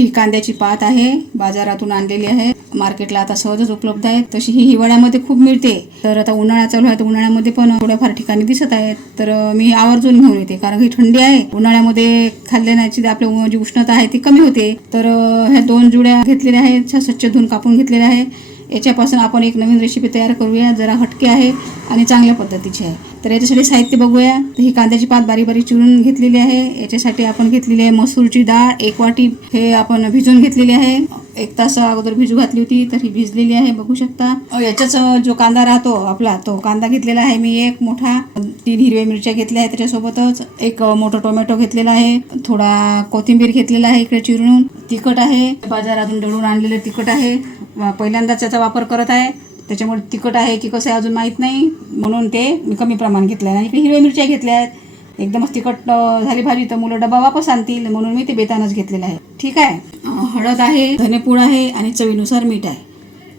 ही कांद्याची पात आहे, बाजारातून आणलेली आहे. मार्केटला आता सहजच उपलब्ध आहे. तशी ही हिवाळ्यामध्ये खूप मिळते. तर आता उन्हाळा चालू आहे तर उन्हाळ्यामध्ये पण थोड्याफार ठिकाणी दिसत आहेत. तर मी आवर्जून घेऊन येते कारण ही थंडी आहे. उन्हाळ्यामध्ये खाल्ल्याची आपली जी उष्णता आहे ती कमी होते. तर ह्या 2 जुड्या घेतलेल्या आहेत, स्वच्छ धुवून कापून घेतलेल्या आहे. याच्यापासून आपण एक नवीन रेसिपी तयार करूया. जरा हटके आहे आणि चांगल्या पद्धतीची आहे. तर याच्यासाठी साहित्य बघूया. तर ही कांद्याची पात बारीक बारीक चिरून घेतलेली आहे. याच्यासाठी आपण घेतलेली आहे मसूरची डाळ 1 वाटी. हे आपण भिजवून घेतलेली आहे. 1 तास अगोदर भिजू घातली होती तर ही भिजलेली आहे, बघू शकता. याच्याच जो कांदा राहतो आपला तो कांदा घेतलेला आहे मी 1 मोठा. 3 हिरव्या मिरच्या घेतल्या आहेत. त्याच्यासोबतच 1 मोठा टोमॅटो घेतलेला आहे. थोडा कोथिंबीर घेतलेला आहे इकडे चिरून. तिखट आहे, बाजारातून दळून आणलेलं तिखट आहे. पहिल्यांदाच त्याचा वापर करत आहे त्याच्यामुळे तिखट आहे की कसं आहे अजून माहीत नाही, म्हणून ते मी कमी प्रमाण घेतलं आहे. आणि इकडे हिरव्या मिरच्या घेतल्या आहेत. एकदमच तिखट झाली भाजी तर मुलं डबा वापस आणतील, म्हणून मी ते बेतानच घेतलेलं आहे. ठीक आहे. हळद आहे, धनेपूड आहे आणि चवीनुसार मीठ आहे.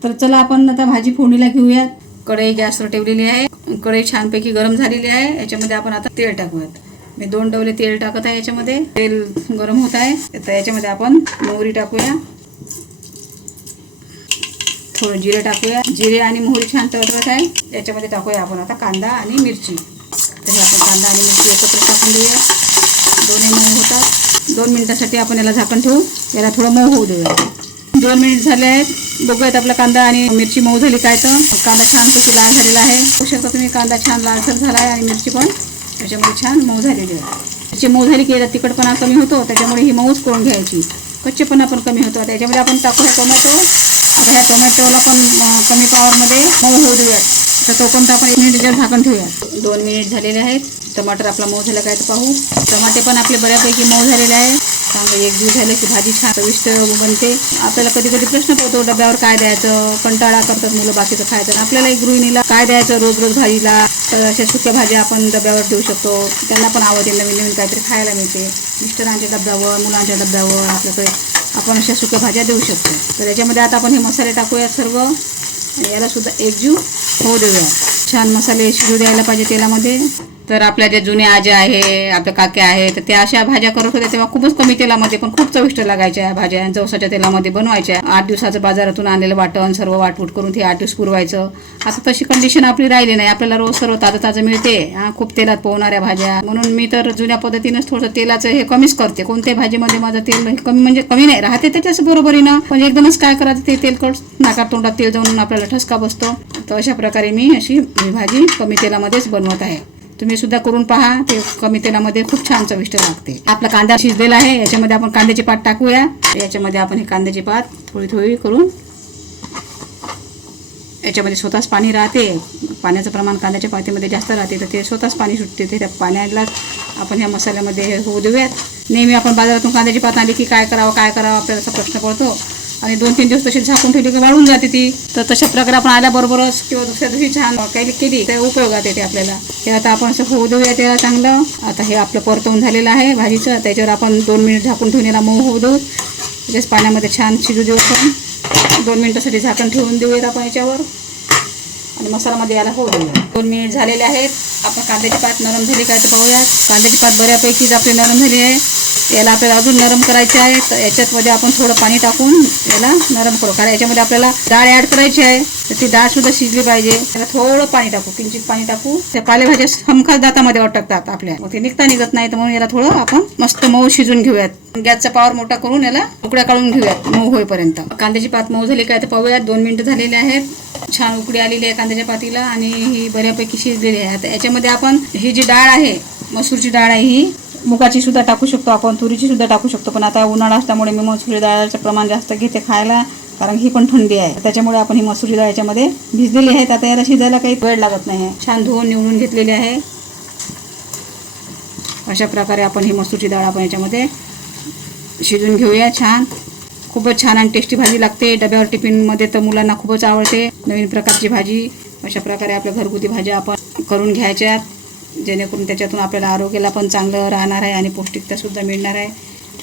तर चला आपण आता भाजी फोडणीला घेऊयात. कढई गॅसवर ठेवलेली आहे. कढई छानपैकी गरम झालेली आहे. याच्यामध्ये आपण आता तेल टाकूयात. मी 2 डवले तेल टाकत आहे. याच्यामध्ये तेल गरम होत आहे तर याच्यामध्ये आपण मोहरी टाकूया. थोडं जिरे टाकूया. जिरे आणि मोहरी छान तळतळत आहे. याच्यामध्ये टाकूया आपण आता कांदा आणि मिरची. तर हे आपण कांदा आणि मिरची एकत्र टाकून देऊया. दोन्ही मऊ होतात. 2 मिनिटासाठी आपण याला झाकण ठेवू. याला थोडं मऊ होऊ देऊया. 2 मिनिट झाले आहेत. बघूयात आपला कांदा आणि मिरची मऊ झाली काय. तर कांदा छानपैकी लाल झालेला आहे. बघू शकता तुम्ही कांदा छान लालसर झाला आहे आणि मिरची पण त्याच्यामध्ये छान मऊ झालेली आहे. मिरची मऊ झाली की याचा तिखटपणा कमी होतो, त्याच्यामुळे ही मऊच करून घ्यायची. कच्चेपणा पण कमी होतो. त्याच्यामध्ये आपण टाकूया टोमॅटो. आता ह्या टोमॅटोला पण कमी पॉवरमध्ये मऊ होऊ देऊयात. तर तोपर्यंत आपण 1 मिनिट झाकण ठेवूया. 2 मिनिट झालेले आहेत. टमाटर आपला मऊ झाला काय तर पाहू. टमाटे पण आपले बऱ्यापैकी मऊ झालेले आहे. चांगलं एकजीव झाले की भाजी छान चविष्ट बनते. आपल्याला कधी कधी प्रश्न पडतो डब्यावर काय द्यायचं. कंटाळा करतात मुलं बाकीचं खायचं. आपल्याला एक गृहिणीला काय द्यायचं रोज रोज भाजीला. तर अशा सुक्या भाज्या आपण डब्यावर ठेवू शकतो. त्यांना पण आवडते, नवीन नवीन काहीतरी खायला मिळते. मिस्टरांच्या डब्यावर, मुलांच्या डब्यावर आपल्याकडे आपण अशा सुक्या भाज्या देऊ शकतो. तर याच्यामध्ये आता आपण हे मसाले टाकूया सर्व. याला सुद्धा एकजीव होऊ देऊया. छान मसाले शिजू द्यायला पाहिजे तेलामध्ये. तर आपल्या ज्या जुन्या आज्या आहे, आपल्या काक्या आहे, तर त्या अशा भाज्या करत होत्या तेव्हा खूपच कमी तेलामध्ये पण खूप चविष्ट लागायच्या भाज्या. जवसाच्या तेलामध्ये बनवायच्या. 8 दिवसाचं बाजारातून आणलेलं वाटण सर्व वाटूट करून ते 8 दिवस पुरवायचं. आता तशी कंडिशन आपली राहिली नाही. आपल्याला रोज सर्व ताजं ताजं मिळते. खूप तेलात पोहणाऱ्या भाज्या. म्हणून मी तर जुन्या पद्धतीनंच थोडंसं तेलाचं हे कमीच करते. कोणत्याही भाजीमध्ये माझं तेल कमी म्हणजे कमी नाही राहते त्याच्याच बरोबरीनं. पण एकदमच काय करायचं ते तेलकट नाकात तोंडात तेल जाऊन आपल्याला ठसका बसतो. तर अशा प्रकारे मी अशी भाजी कमी तेलामध्येच बनवत आहे. तुम्ही सुद्धा करून पहा. ते कमी तेलामध्ये खूप छान चविष्ट लागते. आपला कांदा शिजलेला आहे. याच्यामध्ये आपण कांद्याची पात टाकूया. याच्यामध्ये आपण ही कांद्याची पात थोडी थोडी करून याच्यामध्ये स्वतःच पाणी राहते. पाण्याचं प्रमाण कांद्याच्या पातीमध्ये जास्त राहते तर ते स्वतःच पाणी सुटते. ते त्या पाण्याला आपण ह्या मसाल्यामध्ये हे होऊ देऊयात. नेहमी आपण बाजारातून कांद्याची पात आली की काय करावं आपल्याला असा प्रश्न पडतो. आणि 2-3 दिवस तशी झाकून ठेवली की वाळून जाते ती. तर तशा प्रकारे आपण आल्याबरोबरच किंवा दुसऱ्या दिवशी छान काही केली तर उपयोगात येते आपल्याला. ते आता आपण असं होऊ देऊया त्याला चांगलं. आता हे आपलं परतवून झालेलं आहे भाजीचं. त्याच्यावर आपण 2 मिनिट झाकून ठेवून याला मऊ होऊ देऊ. त्याच्याच पाण्यामध्ये छान शिजू देऊ आपण. 2 मिनिटासाठी झाकण ठेवून देऊयात आपण याच्यावर. आणि मसाल्यामध्ये याला होऊ देऊया. 2 मिनिट झालेले आहेत. आपण कांद्याची पात नरम झाली काय तर पाहूयात. कांद्याची पात बऱ्यापैकीच आपली नरम झाली आहे. याला आपल्याला अजून नरम करायचे आहे. तर याच्यामध्ये आपण थोडं पाणी टाकून याला नरम करू. कारण याच्यामध्ये आपल्याला डाळ ॲड करायची आहे तर ती डाळ सुद्धा शिजली पाहिजे. त्याला थोडं पाणी टाकू, किंचित पाणी टाकू. त्या पालेभाज्या हमखास दातामध्ये अटकतात आपल्या, मग ते निघत नाही. तर म्हणून याला थोडं आपण मस्त मऊ शिजून घेऊयात. गॅसचा पावर मोठा करून याला उकड्या काढून घेऊयात मऊ होईपर्यंत. कांद्याची पात मऊ झाली काय तर पाहूयात. 2 मिनिटं झालेले आहेत. छान उकडी आलेली आहे कांद्याच्या पातीला आणि ही बऱ्यापैकी शिजलेली आहे. आता याच्यामध्ये आपण ही जी डाळ आहे, मसूरची डाळ आहे, ही मुगाची सुद्धा टाकू शकतो आपण, तुरीची सुद्धा टाकू शकतो. पण आता उन्हाळा असल्यामुळे मी मसूरी डाळाचं प्रमाण जास्त घेते खायला, कारण ही पण थंडी आहे. त्याच्यामुळे आपण ही मसूरी डाळ याच्यामध्ये भिजलेली आहे. आता याला शिजायला काही वेळ लागत नाही. छान धुवून निवडून घेतलेली आहे. अशा प्रकारे आपण ही मसूरची डाळ आपण याच्यामध्ये शिजून घेऊया. छान खूपच छान आणि टेस्टी भाजी लागते. डब्यावर टिफिनमध्ये तर मुलांना खूपच आवडते. नवीन प्रकारची भाजी. अशा प्रकारे आपल्या घरगुती भाज्या आपण करून घ्यायच्या, जेणेकरून त्याच्यातून आपल्याला आरोग्याला पण चांगलं राहणार आहे आणि पौष्टिकतासुद्धा मिळणार आहे.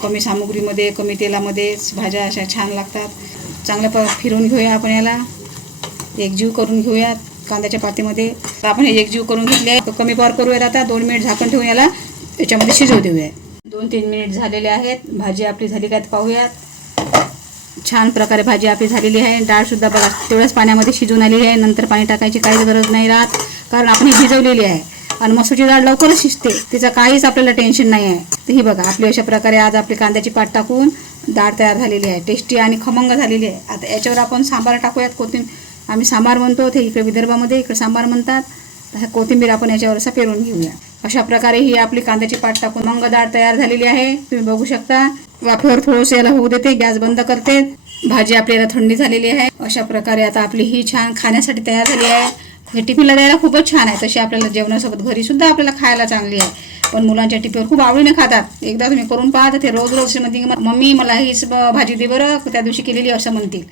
कमी सामुग्रीमध्ये कमी तेलामध्येच भाज्या अशा छान लागतात. चांगलं फिरवून घेऊया आपण याला. एकजीव करून घेऊयात कांद्याच्या पातीमध्ये. तर आपण हे एकजीव करून घेतले आहे. कमी पावर करूयात आता. 2 मिनिट झाकण ठेवून याला याच्यामध्ये शिजवू देऊया. 2-3 मिनिट झालेले आहेत. भाजी आपली झाली काय पाहूयात. छान प्रकारे भाजी आपली झालेली आहे. डाळसुद्धा बघा तेवढ्याच पाण्यामध्ये शिजून आलेली आहे. नंतर पाणी टाकायची काहीच गरज नाही राहत, कारण आपण ही भिजवलेली आहे. आणि मसूरची डाळ लवकरच शिजते, तिचं काहीच आपल्याला टेन्शन नाही आहे. तर ही बघा आपली अशा प्रकारे आज आपली कांद्याची पात टाकून डाळ तयार झालेली आहे. टेस्टी आणि खमंग झालेली आहे. आता याच्यावर आपण सांबार टाकूयात. कोथिंबीर आम्ही सांबार म्हणतो, ते इकडे विदर्भामध्ये इकडे सांबार म्हणतात. तसं कोथिंबीर आपण याच्यावर असं पेरून घेऊया. अशा प्रकारे ही आपली कांद्याची पात टाकून मंग डाळ तयार झालेली आहे. तुम्ही बघू शकता. वाफेवर थोडंसं याला होऊ देते, गॅस बंद करते. भाजी आपल्याला थंडी झालेली आहे. अशा प्रकारे आता आपली ही छान खाण्यासाठी तयार झाली आहे. हे टिफिनला द्यायला खूपच छान आहे. तशी आपल्याला जेवणासोबत घरी सुद्धा आपल्याला खायला चांगली आहे. पण मुलांच्या टिफिनवर खूप आवडीने खातात. एकदा तुम्ही करून पहा तर ते रोज रोज म्हणतील मम्मी मला हीच भाजी दे बरं, त्या दिवशी केलेली असं म्हणतील.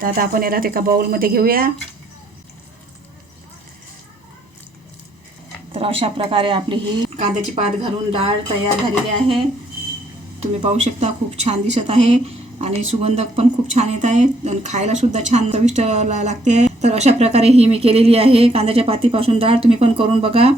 तर आता आपण याला एका बाउलमध्ये घेऊया. तर अशा प्रकारे आपली ही कांद्याची पात घालून डाळ तयार झालेली आहे. तुम्ही पाहू शकता, खूप छान दिसत आहे आणि सुगंध पण खूप छान येत आहे आणि खायला सुद्धा छान चविष्ट लागते. तर अशा प्रकारे ही मी केलेली आहे कांद्याच्या पातीपासून डाळ. तुम्ही पण करून बघा.